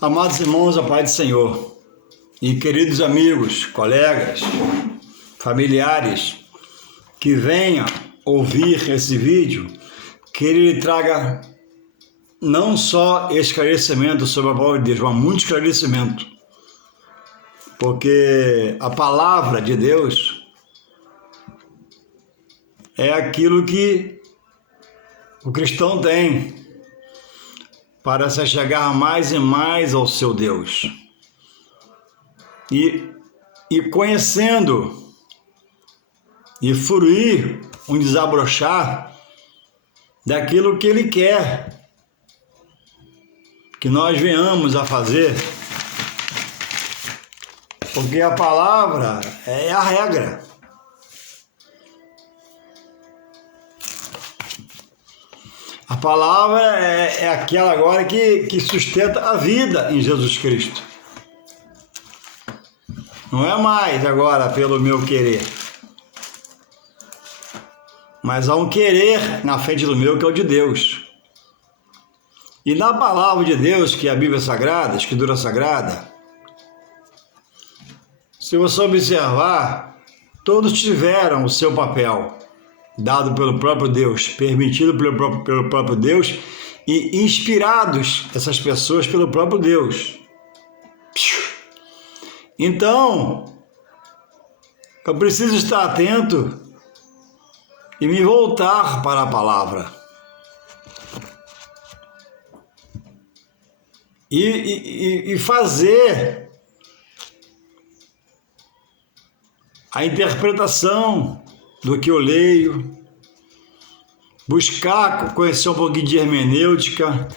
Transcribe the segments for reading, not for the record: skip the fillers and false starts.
Amados irmãos, a paz do Senhor e queridos amigos, colegas, familiares que venham ouvir esse vídeo, que ele traga não só esclarecimento sobre a palavra de Deus, mas muito esclarecimento, porque a palavra de Deus é aquilo que o cristão tem para se chegar mais e mais ao seu Deus. E conhecendo e fruir um desabrochar daquilo que Ele quer que nós venhamos a fazer, porque a palavra é a regra. A palavra é aquela agora que sustenta a vida em Jesus Cristo. Não é mais agora pelo meu querer, mas há um querer na frente do meu que é o de Deus. E na palavra de Deus, que é a Bíblia Sagrada, a Escritura Sagrada, se você observar, todos tiveram o seu papel, dado pelo próprio Deus, permitido pelo próprio Deus e inspirados, essas pessoas, pelo próprio Deus. Então, eu preciso estar atento e me voltar para a palavra. E fazer a interpretação do que eu leio, buscar conhecer um pouquinho de hermenêutica,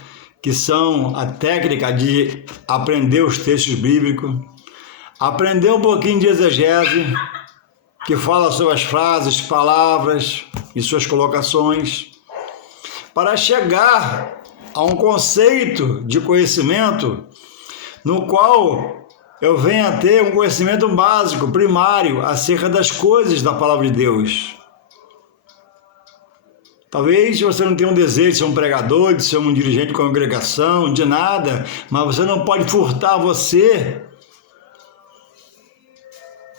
que são a técnica de aprender os textos bíblicos, aprender um pouquinho de exegese, que fala sobre as frases, palavras e suas colocações, para chegar a um conceito de conhecimento no qual eu venho a ter um conhecimento básico, primário, acerca das coisas da palavra de Deus. Talvez você não tenha um desejo de ser um pregador, de ser um dirigente de congregação, de nada, mas você não pode furtar você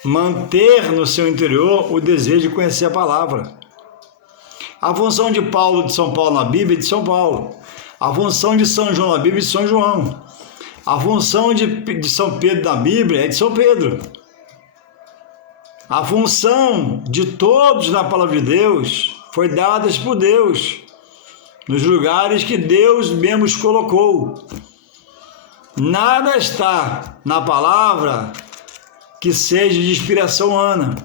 manter no seu interior o desejo de conhecer a palavra. A função de São Paulo na Bíblia é de São Paulo. A função de São João na Bíblia é de São João. A função de São Pedro na Bíblia é de São Pedro. A função de todos na palavra de Deus foi dada por Deus, nos lugares que Deus mesmo os colocou. Nada está na palavra que seja de inspiração humana.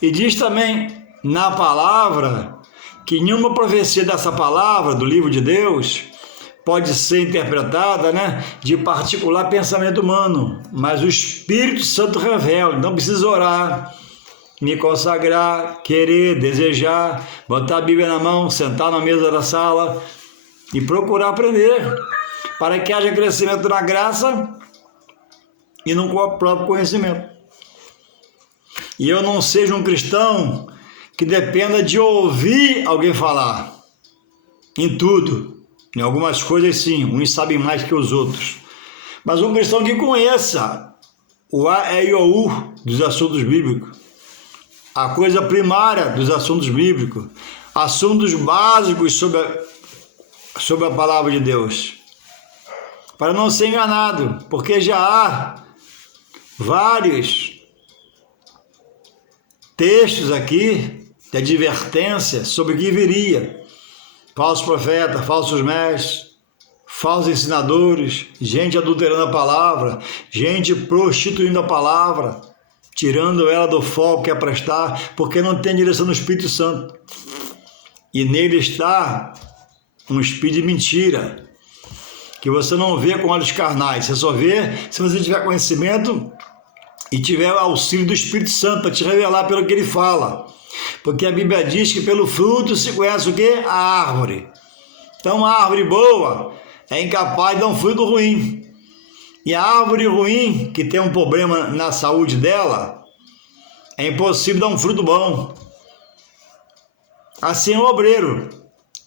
E diz também na palavra que nenhuma profecia dessa palavra, do livro de Deus, pode ser interpretada, de particular pensamento humano, mas o Espírito Santo revela. Não precisa orar, me consagrar, querer, desejar, botar a Bíblia na mão, sentar na mesa da sala e procurar aprender, para que haja crescimento na graça e no próprio conhecimento. E eu não seja um cristão que dependa de ouvir alguém falar em tudo. Em algumas coisas, sim, uns sabem mais que os outros. Mas um cristão que conheça o A, E e o U dos assuntos bíblicos, a coisa primária dos assuntos bíblicos, assuntos básicos sobre a palavra de Deus, para não ser enganado, porque já há vários textos aqui de advertência sobre o que viria. Falsos profetas, falsos mestres, falsos ensinadores, gente adulterando a palavra, gente prostituindo a palavra, tirando ela do foco que é prestar, porque não tem direção do Espírito Santo. E nele está um espírito de mentira, que você não vê com olhos carnais, você só vê se você tiver conhecimento e tiver o auxílio do Espírito Santo para te revelar pelo que ele fala. Porque a Bíblia diz que pelo fruto se conhece o quê? A árvore. Então, uma árvore boa é incapaz de dar um fruto ruim. E a árvore ruim, que tem um problema na saúde dela, é impossível dar um fruto bom. Assim é o obreiro.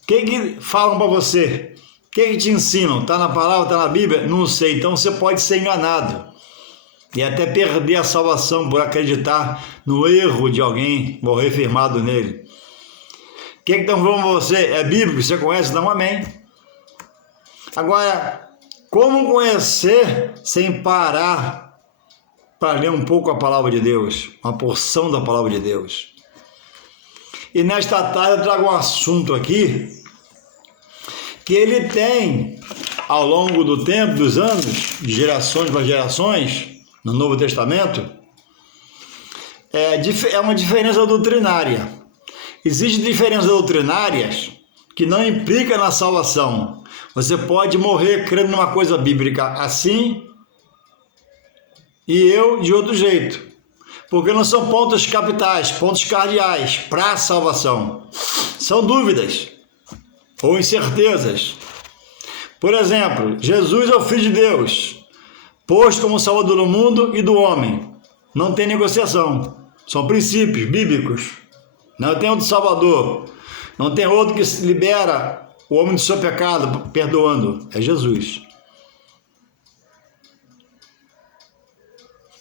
O que falam para você? que te ensinam? Está na palavra, está na Bíblia? Não sei. Então você pode ser enganado e até perder a salvação por acreditar no erro de alguém, morrer firmado nele. O que estão falando para você? É bíblico? Você conhece? Então amém. Agora, como conhecer sem parar para ler um pouco a palavra de Deus, uma porção da palavra de Deus? E nesta tarde eu trago um assunto aqui que ele tem, ao longo do tempo, dos anos, de gerações para gerações, no Novo Testamento, é uma diferença doutrinária. Existem diferenças doutrinárias que não implicam na salvação. Você pode morrer crendo numa coisa bíblica assim e eu de outro jeito. Porque não são pontos capitais, pontos cardeais para a salvação. São dúvidas ou incertezas. Por exemplo, Jesus é o Filho de Deus, posto como Salvador do mundo e do homem. Não tem negociação. São princípios bíblicos. Não tem outro Salvador. Não tem outro que libera o homem do seu pecado, perdoando. É Jesus.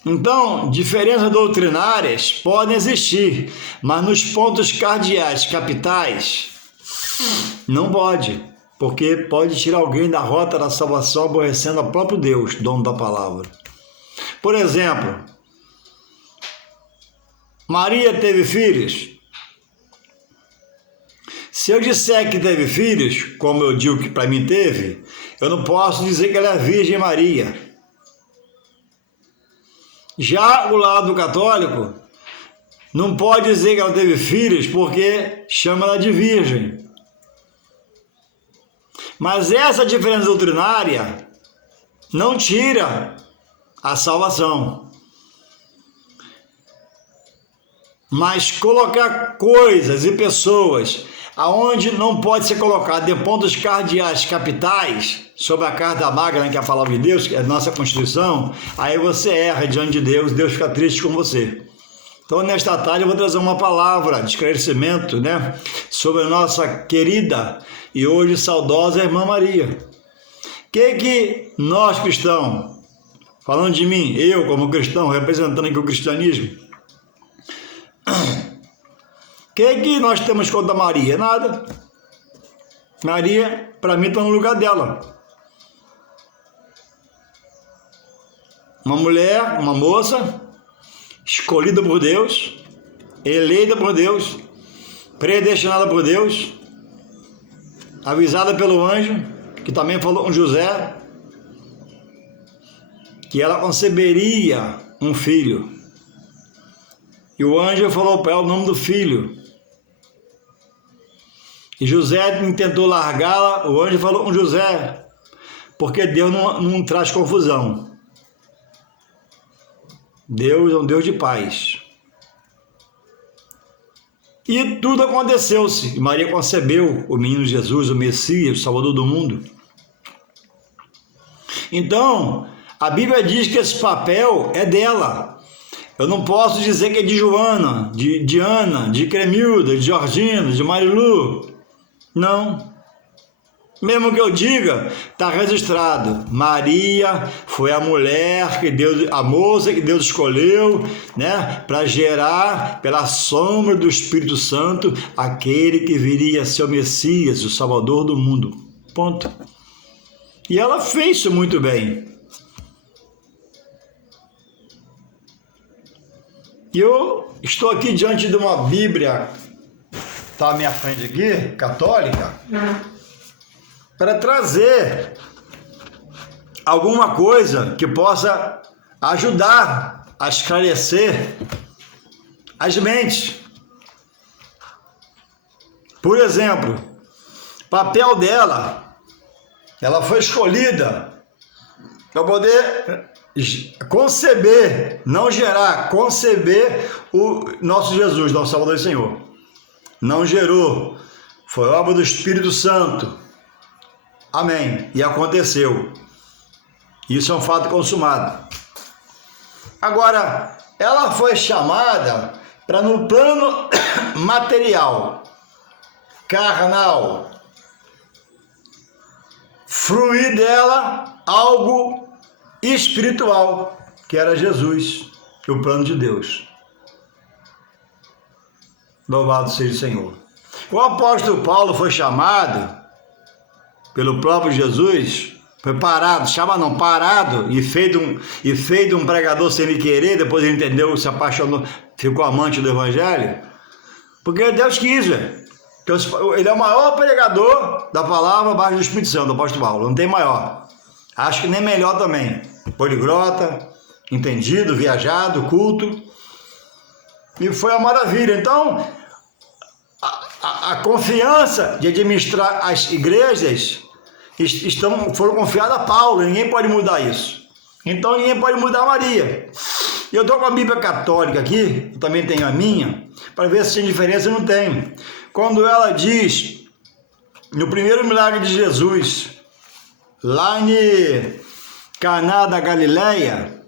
Então, diferenças doutrinárias podem existir, mas nos pontos cardeais, capitais, não pode, porque pode tirar alguém da rota da salvação aborrecendo o próprio Deus, dono da palavra. Por exemplo, Maria teve filhos? Se eu disser que teve filhos, como eu digo que para mim teve, eu não posso dizer que ela é Virgem Maria. Já o lado católico não pode dizer que ela teve filhos porque chama ela de virgem. Mas essa diferença doutrinária não tira a salvação. Mas colocar coisas e pessoas aonde não pode ser colocado em pontos cardeais capitais, sobre a carta magna, que é a palavra de Deus, que é a nossa Constituição, aí você erra diante de Deus, Deus fica triste com você. Então, nesta tarde, eu vou trazer uma palavra de esclarecimento, sobre a nossa querida e hoje saudosa irmã Maria. Que nós cristãos, falando de mim, eu como cristão, representando aqui o cristianismo, que nós temos contra Maria? Nada. Maria, para mim, está no lugar dela. Uma mulher, uma moça, escolhida por Deus, eleita por Deus, predestinada por Deus, avisada pelo anjo, que também falou com José, que ela conceberia um filho. E o anjo falou para ela o nome do filho. E José tentou largá-la, o anjo falou com José, porque Deus não traz confusão. Deus é um Deus de paz. E tudo aconteceu-se. E Maria concebeu o menino Jesus, o Messias, o Salvador do mundo. Então, a Bíblia diz que esse papel é dela. Eu não posso dizer que é de Joana, de Ana, de Cremilda, de Georgina, de Marilu. Não. Mesmo que eu diga, está registrado. Maria foi a mulher que Deus, a moça que Deus escolheu, para gerar, pela sombra do Espírito Santo, aquele que viria a ser o Messias, o Salvador do mundo. Ponto. E ela fez isso muito bem. E eu estou aqui diante de uma Bíblia, está à minha frente aqui, católica, para trazer alguma coisa que possa ajudar a esclarecer as mentes. Por exemplo, papel dela, ela foi escolhida para poder conceber, não gerar, conceber o nosso Jesus, nosso Salvador e Senhor. Não gerou, foi obra do Espírito Santo. Amém. E aconteceu. Isso é um fato consumado. Agora, ela foi chamada para no plano material, carnal, fluir dela algo espiritual, que era Jesus, o plano de Deus. Louvado seja o Senhor. O apóstolo Paulo foi chamado pelo próprio Jesus, foi parado, parado e feito um pregador sem ele querer, depois ele entendeu, se apaixonou, ficou amante do evangelho, porque Deus quis, velho. Ele é o maior pregador da palavra abaixo do Espírito Santo, do apóstolo Paulo, não tem maior. Acho que nem melhor também. Poliglota, entendido, viajado, culto. E foi uma maravilha. Então, a confiança de administrar as igrejas foram confiadas a Paulo, ninguém pode mudar isso. Então ninguém pode mudar Maria. Eu estou com a Bíblia católica aqui, eu também tenho a minha, para ver se tem diferença. Não tem. Quando ela diz, no primeiro milagre de Jesus, lá em Caná da Galileia,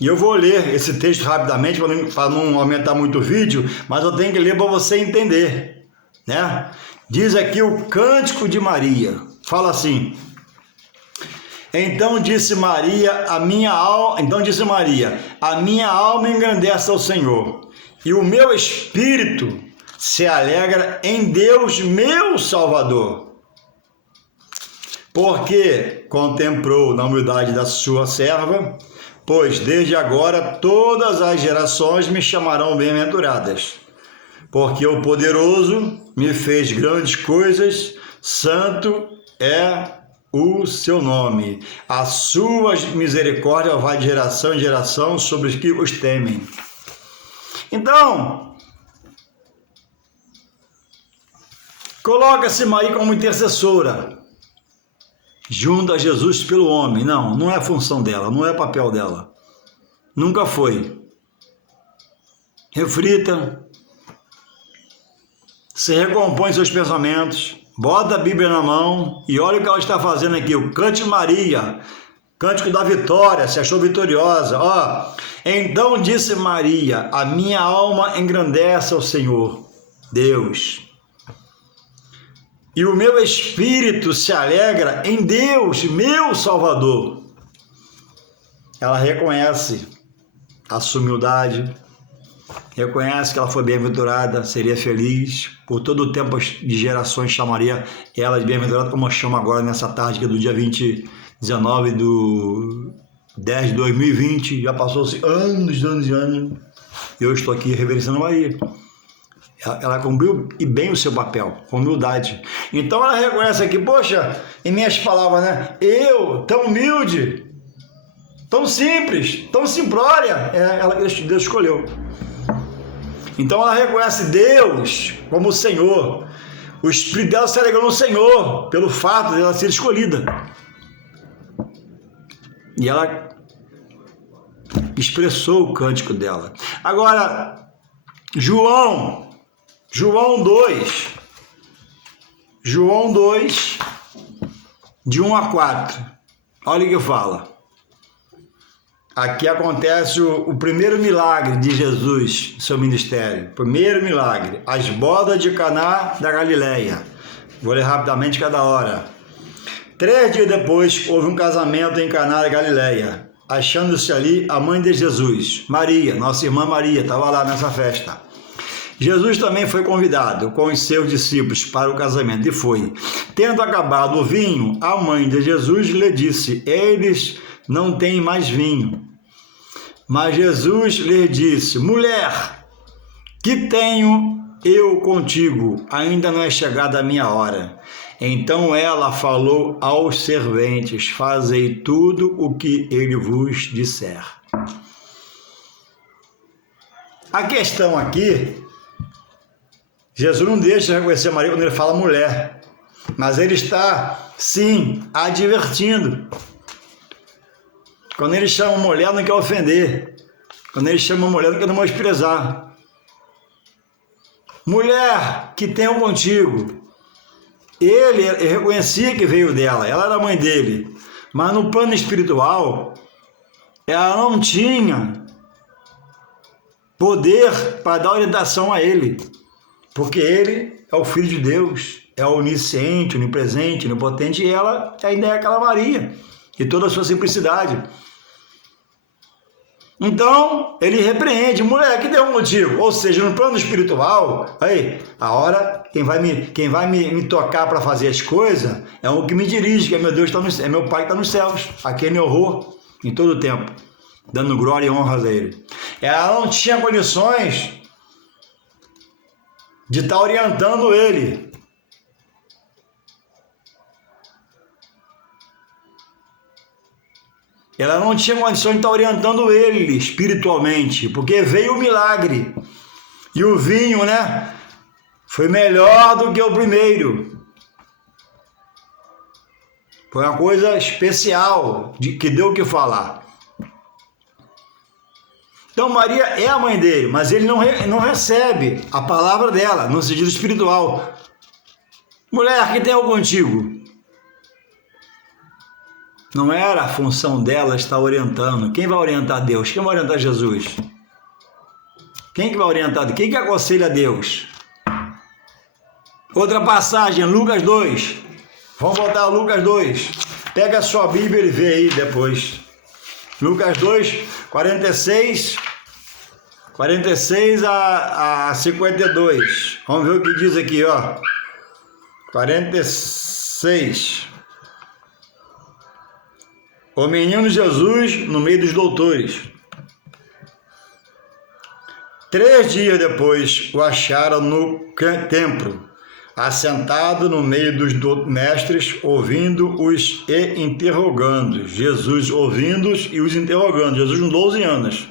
e eu vou ler esse texto rapidamente para não aumentar muito o vídeo, mas eu tenho que ler para você entender, né? Diz aqui o Cântico de Maria, fala assim: Então disse Maria, a minha alma engrandece ao Senhor, e o meu espírito se alegra em Deus, meu Salvador, porque contemplou na humildade da sua serva, pois desde agora todas as gerações me chamarão bem-aventuradas, porque o poderoso me fez grandes coisas, santo é o seu nome. A sua misericórdia vai de geração em geração sobre os que os temem. Então, coloca-se Maria como intercessora, junto a Jesus pelo homem. Não é função dela, não é papel dela. Nunca foi. Reflita, se recompõe seus pensamentos, bota a Bíblia na mão e olha o que ela está fazendo aqui. O Cântico de Maria, Cântico da Vitória, se achou vitoriosa. Então disse Maria, a minha alma engrandece ao Senhor, Deus, e o meu espírito se alegra em Deus, meu Salvador. Ela reconhece a sua humildade, reconhece que ela foi bem-aventurada, seria feliz, por todo o tempo de gerações chamaria ela de bem-aventurada, como eu chamo agora nessa tarde, que é do dia 19 de 10 de 2020, já passou-se anos, e eu estou aqui reverenciando Maria. Ela cumpriu e bem o seu papel, com humildade. Então ela reconhece aqui, poxa, em minhas palavras, né? Eu, tão humilde, tão simples, tão simplória, Deus escolheu. Então ela reconhece Deus como o Senhor. O espírito dela se alegrou no Senhor, pelo fato de ela ser escolhida. E ela expressou o cântico dela. Agora, João 2, de 1 a 4, olha o que fala. Aqui acontece o primeiro milagre de Jesus, seu ministério. Primeiro milagre, as bodas de Caná da Galileia. Vou ler rapidamente cada hora. 3 dias depois, houve um casamento em Caná da Galileia, achando-se ali a mãe de Jesus, Maria, nossa irmã Maria, estava lá nessa festa. Jesus também foi convidado com os seus discípulos para o casamento e foi. Tendo acabado o vinho, a mãe de Jesus lhe disse, eles não têm mais vinho. Mas Jesus lhe disse, mulher, que tenho eu contigo? Ainda não é chegada a minha hora. Então ela falou aos serventes, fazei tudo o que ele vos disser. A questão aqui, Jesus não deixa de reconhecer Maria quando ele fala mulher, mas ele está, sim, advertindo. Quando ele chama mulher, não quer ofender. Quando ele chama mulher, não quer menosprezar. Mulher, que tenho contigo. Ele reconhecia que veio dela, ela era a mãe dele, mas no plano espiritual, ela não tinha poder para dar orientação a ele, porque ele é o Filho de Deus, é onisciente, onipresente, onipotente, e ela ainda é aquela Maria, e toda a sua simplicidade. Então, ele repreende, mulher, que deu um motivo. Ou seja, no plano espiritual, aí, a hora, quem vai me tocar para fazer as coisas é o que me dirige, que é meu Deus, é meu Pai que está nos céus. Aqui é meu horror, em todo o tempo, dando glória e honras a Ele. Ela não tinha condições de estar orientando Ele. Ela não tinha condição de estar orientando ele espiritualmente, porque veio o milagre. E o vinho, né, foi melhor do que o primeiro. Foi uma coisa especial, que deu o que falar. Então Maria é a mãe dele, mas ele não recebe a palavra dela, no sentido espiritual. Mulher, que tem algo contigo? Não era a função dela estar orientando. Quem vai orientar Deus? Quem vai orientar Jesus? Quem que vai orientar? Quem que aconselha Deus? Outra passagem, Lucas 2. Vamos voltar a Lucas 2. Pega a sua Bíblia e vê aí depois. Lucas 2, 46 a 52. Vamos ver o que diz aqui, ó. 46. O menino Jesus no meio dos doutores. 3 dias depois o acharam no templo, assentado no meio dos mestres, ouvindo-os e interrogando. Jesus ouvindo-os e os interrogando. Jesus com 12 anos.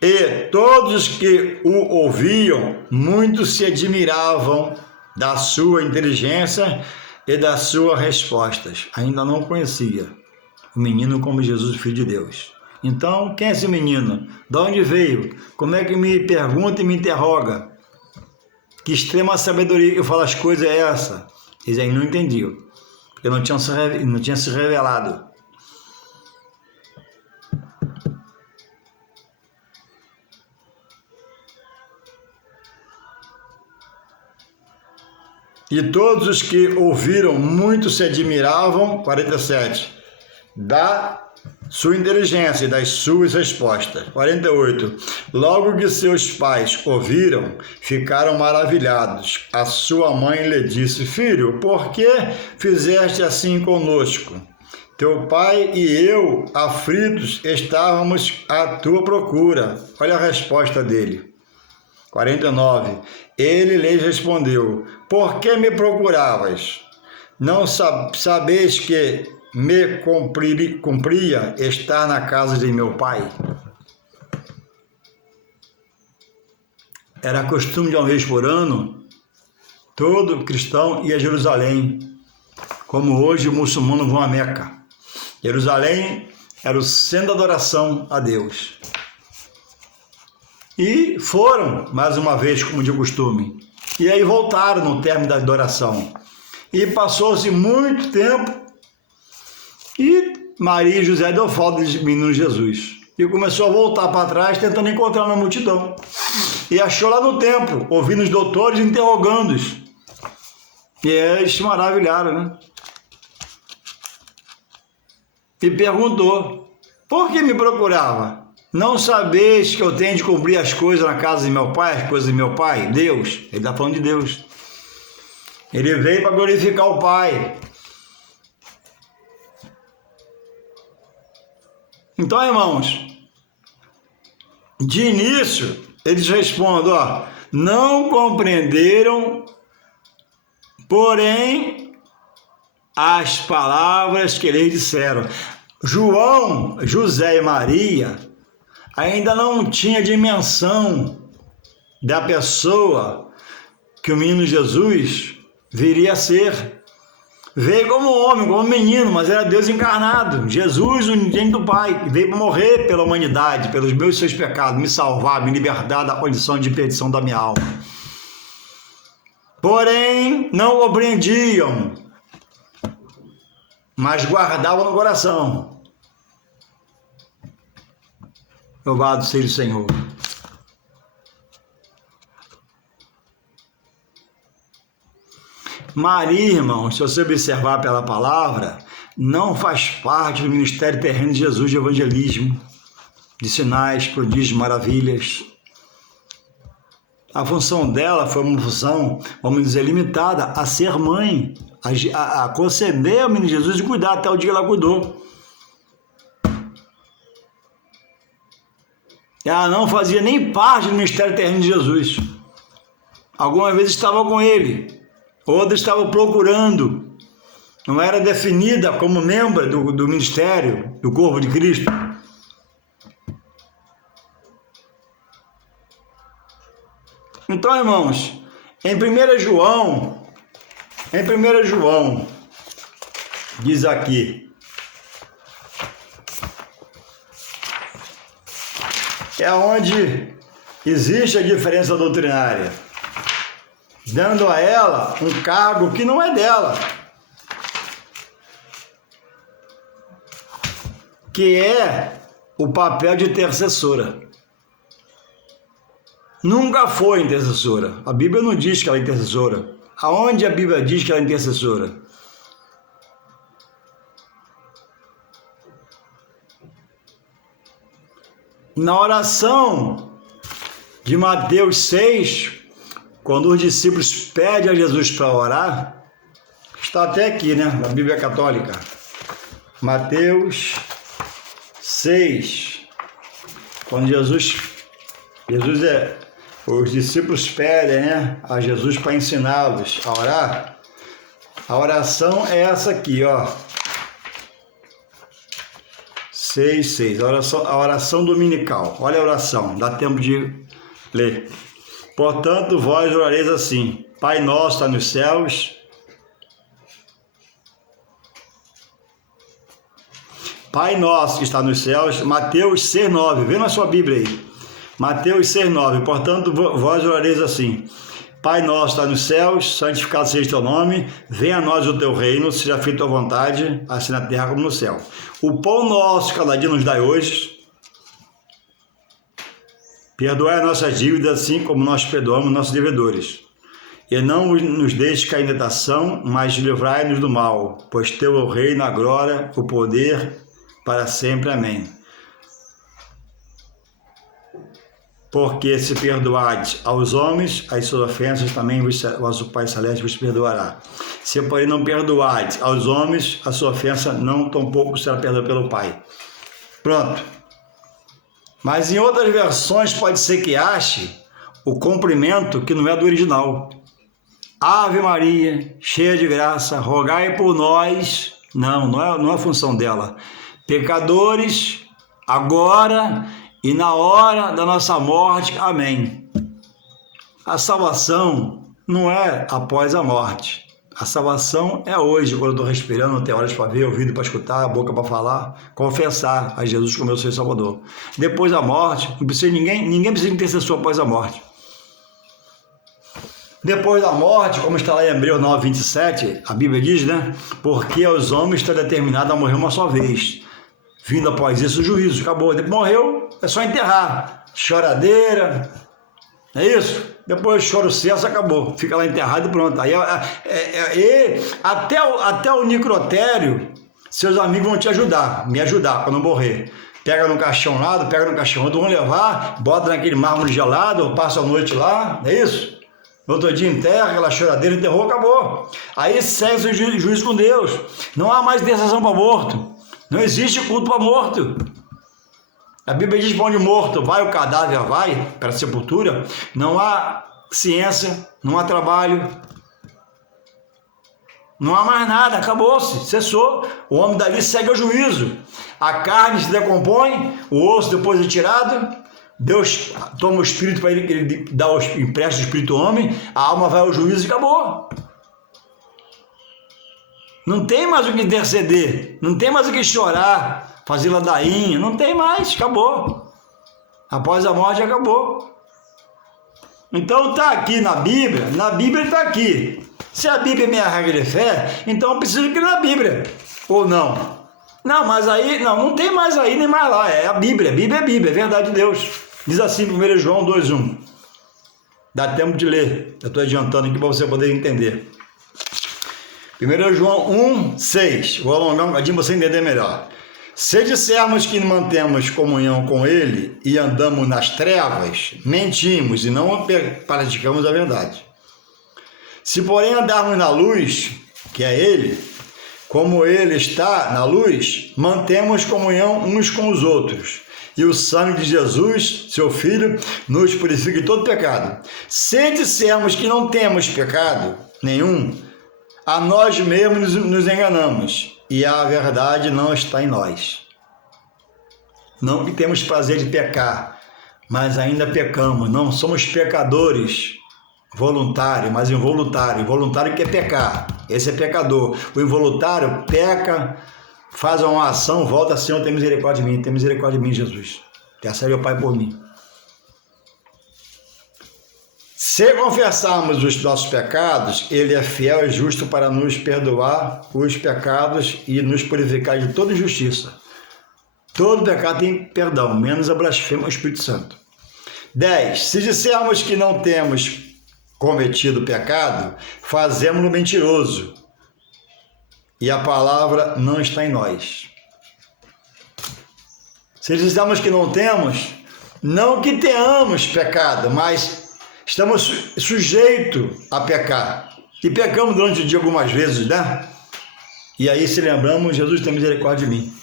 E todos os que o ouviam, muitos se admiravam da sua inteligência e das suas respostas. Ainda não conhecia o menino como Jesus, Filho de Deus. Então, quem é esse menino? De onde veio? Como é que me pergunta e me interroga? Que extrema sabedoria que eu falo as coisas é essa? Eles ainda não entendiam, porque não tinha se revelado. E todos os que ouviram muito se admiravam, 47, da sua inteligência e das suas respostas. 48. Logo que seus pais ouviram, ficaram maravilhados. A sua mãe lhe disse: Filho, por que fizeste assim conosco? Teu pai e eu, aflitos, estávamos à tua procura. Olha a resposta dele. 49. Ele lhes respondeu: Por que me procuravas? Não sabeis que me cumpria estar na casa de meu pai? Era costume de uma vez por ano, todo cristão ia a Jerusalém, como hoje os muçulmanos vão a Meca. Jerusalém era o centro da adoração a Deus. E foram, mais uma vez, como de costume. E aí voltaram no término da adoração. E passou-se muito tempo e Maria e José deu falta de menino Jesus. E começou a voltar para trás, tentando encontrar na multidão. E achou lá no templo, ouvindo os doutores interrogando-os. E eles se maravilharam, né? E perguntou: Por que me procurava? Não sabeis que eu tenho de cumprir as coisas na casa de meu pai, as coisas de meu pai? Deus, ele está falando de Deus. Ele veio para glorificar o Pai. Então, irmãos, de início, eles respondem, ó, não compreenderam, porém, as palavras que eles disseram. João, José e Maria ainda não tinha dimensão da pessoa que o menino Jesus viria a ser. Veio como homem, como menino, mas era Deus encarnado. Jesus, o unigênito do Pai, veio para morrer pela humanidade, pelos meus e seus pecados, me salvar, me libertar da condição de perdição da minha alma. Porém, não compreendiam, mas guardavam no coração. Louvado seja o Senhor. Maria, irmão, se você observar pela palavra, não faz parte do ministério terreno de Jesus de evangelismo, de sinais, prodígios, maravilhas. A função dela foi uma função, vamos dizer, limitada a ser mãe, a conceber o menino Jesus e cuidar até o dia que ela cuidou. Ela não fazia nem parte do ministério terreno de Jesus. Algumas vezes estava com ele, outras estavam procurando. Não era definida como membro do ministério, do corpo de Cristo. Então, irmãos, em 1 João, diz aqui, é onde existe a diferença doutrinária, dando a ela um cargo que não é dela, que é o papel de intercessora. Nunca foi intercessora. A Bíblia não diz que ela é intercessora. Aonde a Bíblia diz que ela é intercessora? Na oração de Mateus 6, quando os discípulos pedem a Jesus para orar, está até aqui, né, na Bíblia Católica. Mateus 6, quando os discípulos pedem, né, a Jesus para ensiná-los a orar. A oração é essa aqui, ó. 6, a oração dominical. Olha a oração, dá tempo de ler. Portanto, vós orareis assim: Pai nosso está nos céus. Pai nosso que está nos céus. Mateus 6,9. Vê na sua Bíblia aí. Mateus 6,9. Portanto, vós orareis assim: Pai nosso está nos céus, santificado seja o teu nome, venha a nós o teu reino, seja feita a tua vontade, assim na terra como no céu. O pão nosso cada dia nos dai hoje. Perdoai as nossas dívidas, assim como nós perdoamos nossos devedores. E não nos deixes cair em tentação, mas livrai-nos do mal, pois teu é o reino, a glória, o poder, para sempre. Amém. Porque se perdoardes aos homens as suas ofensas, também o vosso Pai Celeste vos perdoará. Se, porém, não perdoardes aos homens a sua ofensa, não tampouco será perdoada pelo Pai. Pronto. Mas em outras versões pode ser que ache o complemento que não é do original. Ave Maria, cheia de graça, rogai por nós. Não é a função dela. Pecadores, agora e na hora da nossa morte. Amém. A salvação não é após a morte. A salvação é hoje, quando eu estou respirando, não tenho olhos para ver, ouvido para escutar, a boca para falar, confessar a Jesus como meu Senhor e Salvador. Depois da morte, não precisa ninguém precisa de intercessor após a morte. Depois da morte, como está lá em Hebreus 9:27, a Bíblia diz, né? Porque aos homens está determinado a morrer uma só vez. Vindo após isso o juízo, acabou. Depois morreu, é só enterrar. Choradeira, é isso? Depois o choro cessa, acabou. Fica lá enterrado e pronto. Aí até o necrotério, seus amigos vão te ajudar, me ajudar para não morrer. Pega no caixão lá, pega no caixão outro, vão levar, bota naquele mármore gelado, passa a noite lá, é isso? No outro dia enterra, aquela choradeira, enterrou, acabou. Aí segue o juízo com Deus. Não há mais intercessão para morto. Não existe culto para morto. A Bíblia diz para onde morto vai, o cadáver vai para a sepultura. Não há ciência, não há trabalho, não há mais nada, acabou-se, cessou. O homem dali segue ao juízo. A carne se decompõe, o osso depois é tirado. Deus toma o espírito para ele dá o empréstimo do espírito ao homem, a alma vai ao juízo e acabou. Não tem mais o que interceder, não tem mais o que chorar, fazer ladainha, não tem mais, acabou. Após a morte, acabou. Então está aqui na Bíblia está aqui. Se a Bíblia é minha regra de fé, então eu preciso ir na Bíblia, ou não? Não, mas aí, não tem mais aí, nem mais lá, é a Bíblia é verdade de Deus. Diz assim, 1 João 2,1. Dá tempo de ler, eu estou adiantando aqui para você poder entender. 1 João 1, 6. Vou alongar um bocadinho para você entender melhor. Se dissermos que mantemos comunhão com Ele e andamos nas trevas, mentimos e não praticamos a verdade. Se, porém, andarmos na luz, que é Ele, como Ele está na luz, mantemos comunhão uns com os outros. E o sangue de Jesus, seu Filho, nos purifica de todo pecado. Se dissermos que não temos pecado nenhum, a nós mesmos nos enganamos, e a verdade não está em nós. Não que temos prazer de pecar, mas ainda pecamos. Não somos pecadores voluntários, mas involuntários. Involuntário que é pecar, esse é pecador. O involuntário peca, faz uma ação, volta, Senhor, tem misericórdia de mim, tem misericórdia de mim, Jesus. Intercede ao Pai por mim. Se confessarmos os nossos pecados, Ele é fiel e justo para nos perdoar os pecados e nos purificar de toda injustiça. Todo pecado tem perdão, menos a blasfêmia ao Espírito Santo. 10. Se dissermos que não temos cometido pecado, fazemos-no mentiroso, e a palavra não está em nós. Se dissermos que não temos, não que tenhamos pecado, mas estamos sujeitos a pecar. E pecamos durante o dia algumas vezes, né? E aí, se lembramos, Jesus tem misericórdia de mim.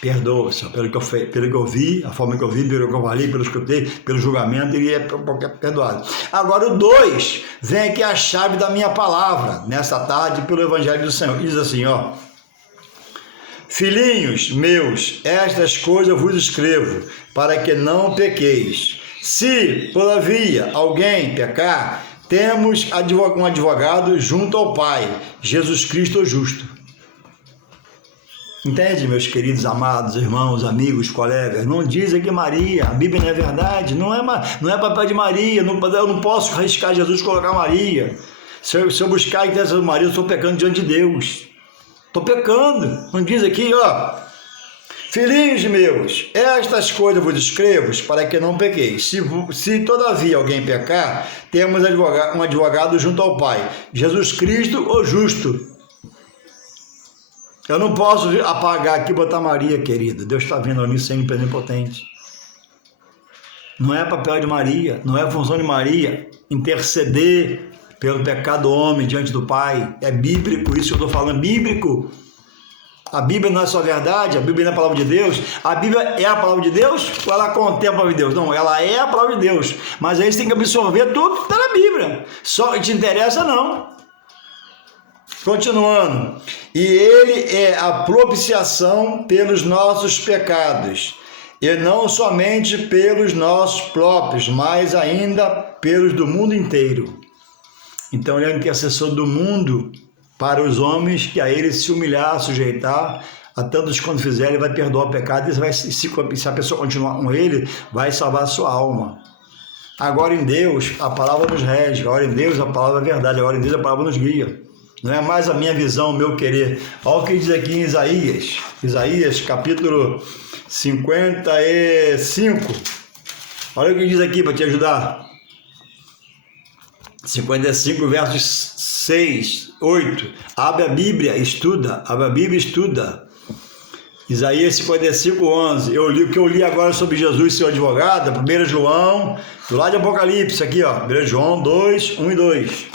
Perdoa, Senhor, pelo que eu vi, a forma que eu vi, pelo que eu falei, pelo que eu escutei, pelo julgamento, Ele é perdoado. Agora, o 2, vem aqui a chave da minha palavra, nesta tarde, pelo Evangelho do Senhor. Diz assim, ó. Filhinhos meus, estas coisas eu vos escrevo, para que não pequeis. Se, todavia, alguém pecar, temos um advogado junto ao Pai, Jesus Cristo o justo. Entende, meus queridos, amados, irmãos, amigos, colegas? Não diz aqui Maria, a Bíblia não é verdade, não é papel de Maria, eu não posso arriscar Jesus colocar Maria. Se eu buscar a intercessão de Maria, eu estou pecando diante de Deus. Estou pecando. Não diz aqui, ó. Filhinhos meus, estas coisas vos escrevo para que não pequeis. Se todavia alguém pecar, temos um advogado junto ao Pai, Jesus Cristo o justo. Eu não posso apagar aqui e botar Maria, querida. Deus está vendo a mim sempre onipotente. Não é papel de Maria, não é função de Maria interceder pelo pecado do homem diante do Pai. É bíblico isso que eu estou falando, bíblico. A Bíblia não é só verdade, a Bíblia não é a palavra de Deus. A Bíblia é a palavra de Deus ou ela contém a palavra de Deus? Não, ela é a palavra de Deus. Mas aí você tem que absorver tudo que está na Bíblia. Só que te interessa, não. Continuando. E Ele é a propiciação pelos nossos pecados. E não somente pelos nossos próprios, mas ainda pelos do mundo inteiro. Então Ele é o intercessor do mundo para os homens que a Ele se humilhar, sujeitar, a tantos quanto fizer, Ele vai perdoar o pecado, e se a pessoa continuar com Ele, vai salvar a sua alma. Agora em Deus, a palavra nos rege, agora em Deus, a palavra é verdade, agora em Deus, a palavra nos guia. Não é mais a minha visão, o meu querer. Olha o que diz aqui em Isaías, capítulo 55. Olha o que diz aqui para te ajudar. 55, versos 6, 8. Abre a Bíblia, estuda. Isaías 55, 11. O que eu li agora sobre Jesus, seu advogado, 1 João, do lado de Apocalipse, aqui, ó. 1 João 2, 1 e 2.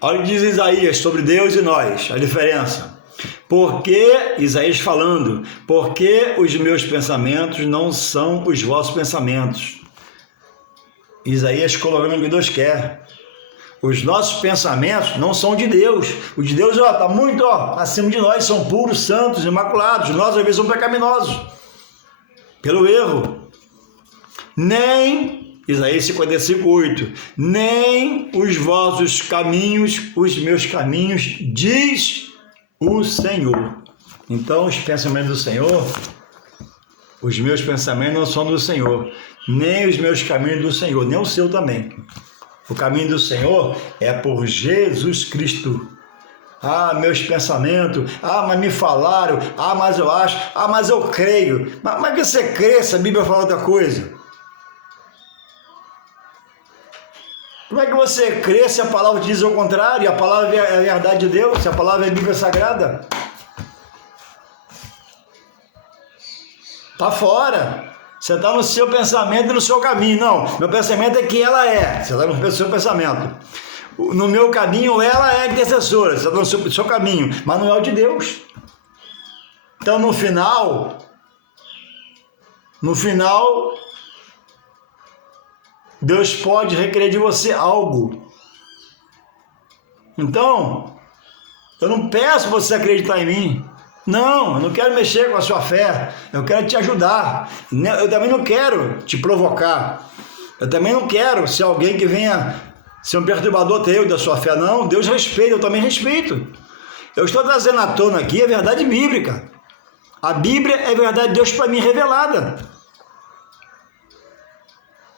Olha o que diz Isaías sobre Deus e nós, a diferença. Porque, Isaías falando, porque os meus pensamentos não são os vossos pensamentos. Isaías colocando o que Deus quer. Os nossos pensamentos não são de Deus. O de Deus está muito acima de nós, são puros, santos, imaculados. Nós, às vezes, somos pecaminosos pelo erro. Nem, Isaías 55, 8, nem os vossos caminhos, os meus caminhos, diz o Senhor. Então, os pensamentos do Senhor, os meus pensamentos não são do Senhor, nem os meus caminhos do Senhor, nem o seu também. O caminho do Senhor é por Jesus Cristo. Ah, meus pensamentos, mas me falaram, mas eu acho, mas eu creio. Mas que você crê se a Bíblia fala outra coisa? Como é que você crê se a palavra diz o contrário? A palavra é a verdade de Deus, se a palavra é a Bíblia Sagrada? Está fora. Você está no seu pensamento e no seu caminho. Não, meu pensamento é que ela é. Você está no seu pensamento. No meu caminho, ela é a intercessora. Você está no seu caminho, mas não é o de Deus. Então, no final, Deus pode requerer de você algo. Então, eu não peço você acreditar em mim. Não, eu não quero mexer com a sua fé. Eu quero te ajudar. Eu também não quero te provocar. Eu também não quero ser alguém que venha ser um perturbador teu da sua fé. Não, Deus respeita, eu também respeito. Eu estou trazendo à tona aqui a verdade bíblica. A Bíblia é a verdade de Deus para mim revelada.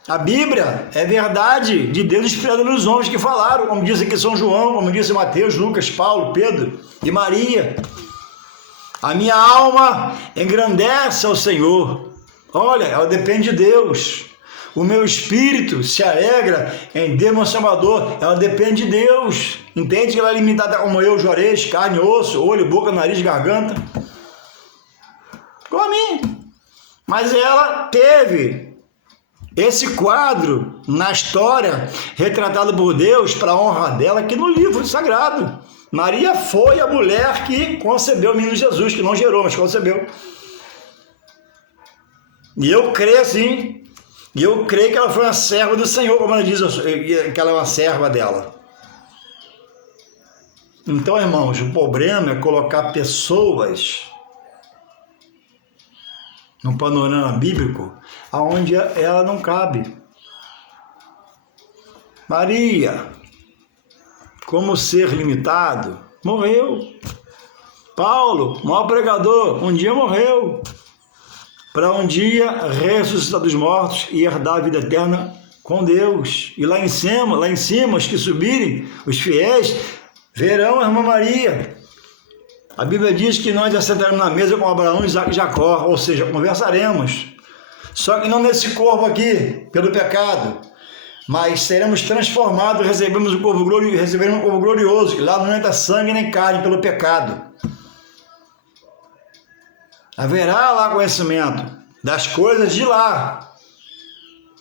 A Bíblia é verdade de Deus inspirada nos homens que falaram, como diz aqui São João, como disse Mateus, Lucas, Paulo, Pedro e Maria. A minha alma engrandece ao Senhor. Olha, ela depende de Deus. O meu espírito se alegra em Deus, meu Salvador. Ela depende de Deus. Entende que ela é limitada como eu, orelhas, carne, osso, olho, boca, nariz, garganta. Como a mim. Mas ela teve esse quadro na história retratado por Deus para a honra dela aqui no livro sagrado. Maria foi a mulher que concebeu o menino Jesus, que não gerou, mas concebeu. E eu creio assim, e eu creio que ela foi uma serva do Senhor, como ela diz que ela é uma serva dela. Então, irmãos, o problema é colocar pessoas no panorama bíblico aonde ela não cabe. Maria, como ser limitado, morreu. Paulo, maior pregador, um dia morreu, para um dia ressuscitar dos mortos e herdar a vida eterna com Deus. E lá em cima, os que subirem, os fiéis, verão a irmã Maria. A Bíblia diz que nós assentaremos na mesa com Abraão, Isaac e Jacó, ou seja, conversaremos. Só que não nesse corpo aqui, pelo pecado, mas seremos transformados, recebemos um corpo glorioso, que lá não entra sangue nem carne pelo pecado. Haverá lá conhecimento das coisas de lá.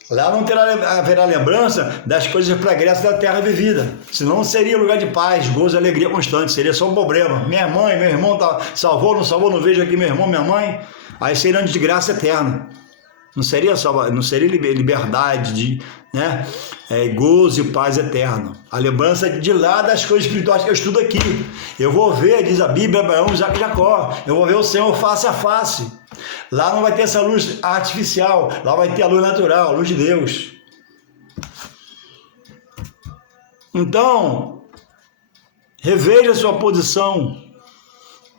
Lá não haverá lembrança das coisas pregressas da terra vivida. Senão seria lugar de paz, gozo e alegria constante. Seria só um problema. Minha mãe, meu irmão salvou, não vejo aqui meu irmão, minha mãe. Aí seria uma desgraça eterna. Não seria liberdade, gozo e paz eterno. A lembrança de lá das coisas espirituais que eu estudo aqui. Eu vou ver, diz a Bíblia, Abraão, Isaac e Jacó. Eu vou ver o Senhor face a face. Lá não vai ter essa luz artificial, lá vai ter a luz natural, a luz de Deus. Então, reveja a sua posição.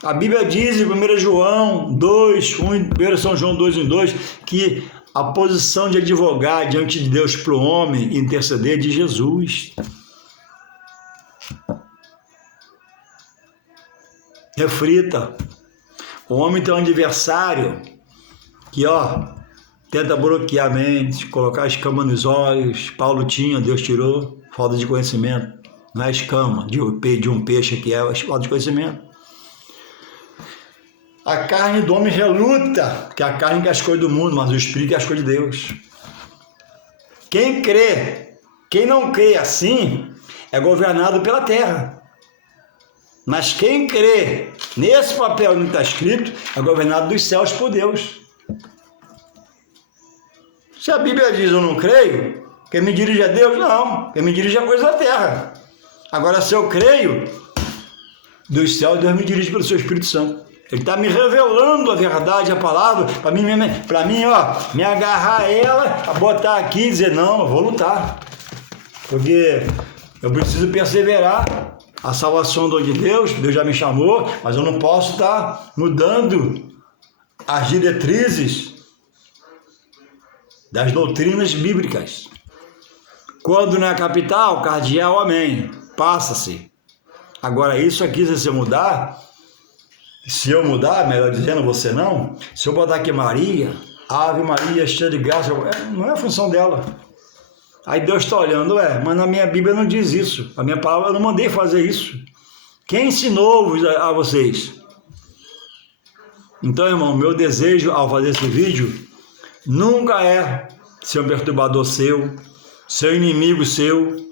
A Bíblia diz em 1 João 2, 1 São João 2, 1 e 2, que a posição de advogar diante de Deus para o homem interceder de Jesus. Reflita. O homem tem um adversário que, tenta bloquear a mente, colocar escama nos olhos. Paulo tinha, Deus tirou, falta de conhecimento. Não é escama de um peixe que é falta de conhecimento. A carne do homem reluta, que a carne quer as coisas do mundo, mas o espírito quer as coisas de Deus. Quem não crê assim, é governado pela terra. Mas quem crê nesse papel que está escrito, é governado dos céus por Deus. Se a Bíblia diz eu não creio, quem me dirige é Deus? Não, quem me dirige é a coisa da terra. Agora, se eu creio, dos céus, Deus me dirige pelo seu Espírito Santo. Ele está me revelando a verdade, a palavra, para mim, me agarrar a ela, a botar aqui e dizer, não, eu vou lutar. Porque eu preciso perseverar. A salvação do de Deus, Deus já me chamou, mas eu não posso estar mudando as diretrizes das doutrinas bíblicas. Quando não é capital, cardeal, amém. Passa-se. Agora, isso aqui, se você mudar, se eu mudar, melhor dizendo, você não, se eu botar aqui Maria, Ave Maria, cheia de graça, não é a função dela. Aí Deus está olhando, mas na minha Bíblia não diz isso. A minha palavra, eu não mandei fazer isso. Quem ensinou a vocês? Então, irmão, meu desejo ao fazer esse vídeo nunca é ser um perturbador seu, ser um inimigo seu.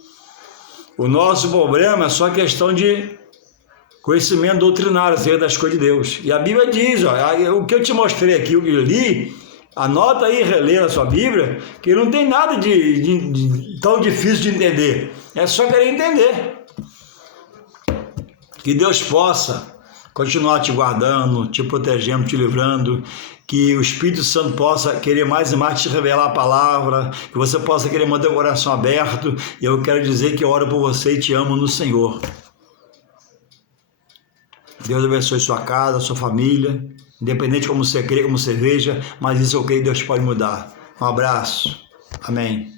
O nosso problema é só questão de conhecimento doutrinário acerca das coisas de Deus. E a Bíblia diz, o que eu te mostrei aqui, o que eu li, anota aí, relê na sua Bíblia, que não tem nada de tão difícil de entender. É só querer entender. Que Deus possa continuar te guardando, te protegendo, te livrando, que o Espírito Santo possa querer mais e mais te revelar a palavra, que você possa querer manter o coração aberto, e eu quero dizer que eu oro por você e te amo no Senhor. Deus abençoe sua casa, sua família, independente de como você crê, como você veja, mas isso eu creio que Deus pode mudar. Um abraço. Amém.